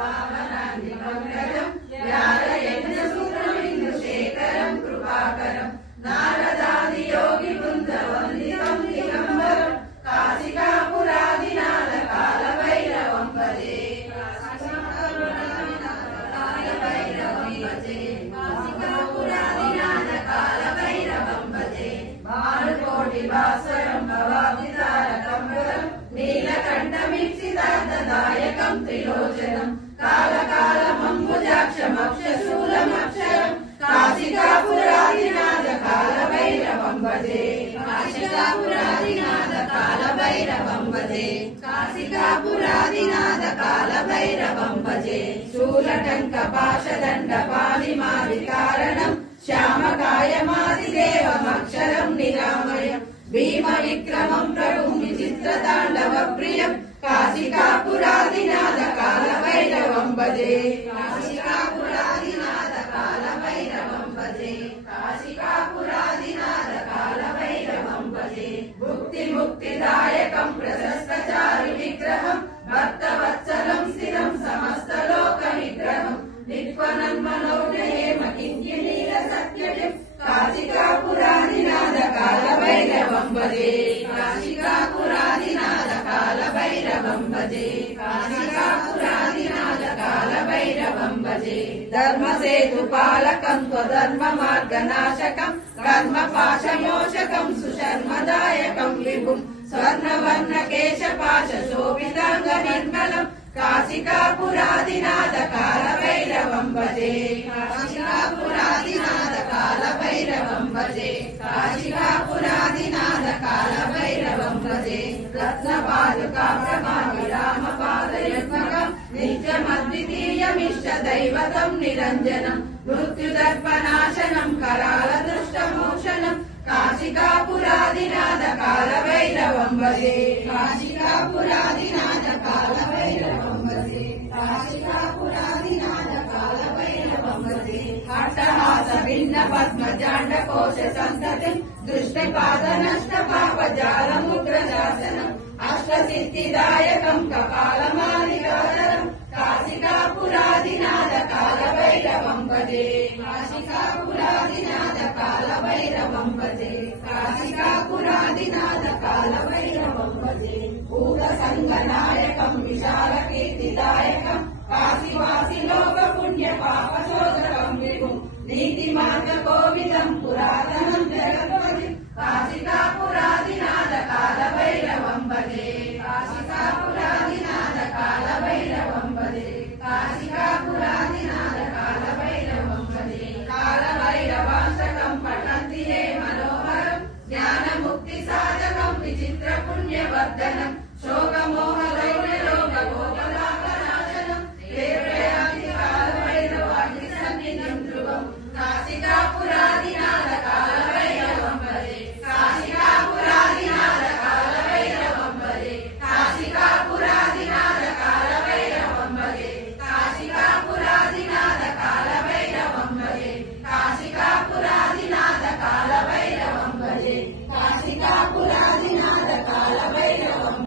పావనాన్ని పంకజం వ్యాధయజ్ఞసూత్రమిందుశేఖరం కృపాకరం నారదాది యోగి బృంద వందితం దిగంబరం కాశికాపురాదినాథ కాలభైరవం భజే కాశికాపురాదినాథ కాలభైరవం భజే భానుకోటి భాస్వరం భవాబ్దితారకం వరం నీలకంఠమిక్షితార్థదాయకం త్రిలోచనం కాలకాలమంబుజాక్షమక్షశూలమక్షరం కాశికాపురాదినాథ కాలభైరవం భజే కాశికాపురాదినాథ కాలభైరవం భజే కాశికాపురాదినాథ కాలభైరవం భజే శూలటంక పాశదండ పాణిమాది కారణం శ్యామకాయమాదిదేవమక్షరం నిరామయం భీమ విక్రమం ప్రభుం విచిత్రతాండవ ప్రియం కాశికాపురాదినాథ కాలభైరవం భజే కాశికాపురాదినాథ కాలభైరవం భజే కాశికాపురాదినాథ కాలభైరవం భజే భుక్తి ముక్తిదాయకం ప్రశస్తచారి విగ్రహం భక్తవత్సలం స్థిరం సమస్తలోక విగ్రహం నిత్వనం మనోజయేమ కింకిణీల సత్యజిం కాశికాపురాదినాథ కాలభైరవం భజే కాశికాపురాదినాథ కాలభైరవం భజే కాశికాపురాదినాథ కాలభైరవం భజే ధర్మసేతు పాలకం స్వధర్మ మార్గనాశకం కర్మ పాశమోషకం సుశర్మదాయకం విభుం స్వర్ణవర్ణ కేశ పాశ శోభితాంగ నిర్మలం కాశికాపురాదినాథ కాలభైరవం భజే కాశికాపురాదినాథ కాలభైరవం భజే కాశికాపురాదినాథ కాలభైరవం భజే రత్నపాదుకా ప్రమావిరామ పాదయుగ్మకం నిత్యమద్వితీయమిష్ట దైవతం నిరంజనం మృత్యుదర్పనాశనం కరాల దృష్టమోషణం కాశికాపురాదినాథ కాలభైరవం భజే కాశికాపురాదినాథ కాలభైరవం భజే కాశికాపురాదినాథ కాలభైరవం భజే అట్టహాస భిన్న పద్మజాండ కోశ సంతతిం దృష్టిపాద నష్ట పాపజాలముగ్రశాసనం అష్టసిద్ధిదాయకం కపాలమాలికాధరం కాశికాపురాదినాథ కాలభైరవం భజే కాశికాపురాదినాథ కాలభైరవం భజే కాశికాపురాదినాథ కాలభైరవం భజే భూత సంగనాయకం విశాల కీర్తిదాయకం కాశీవాసి లోక పుణ్య పాపశోధకం విభుం నీతి మార్గ కోవిదం పురాతనం జగద్పతి కాశికాపురాదినాథ కాలభైరవం భజే కాశికాపురాదినాథ కాలభైరవం భజే కాశికాపురాదినాథ కాలభైరవం భజే కాలభైరవాష్టకం పఠంతి హే మనోహరం జ్ఞానముక్తి సాధకం విచిత్ర పుణ్యవర్ధనం శోకమోహ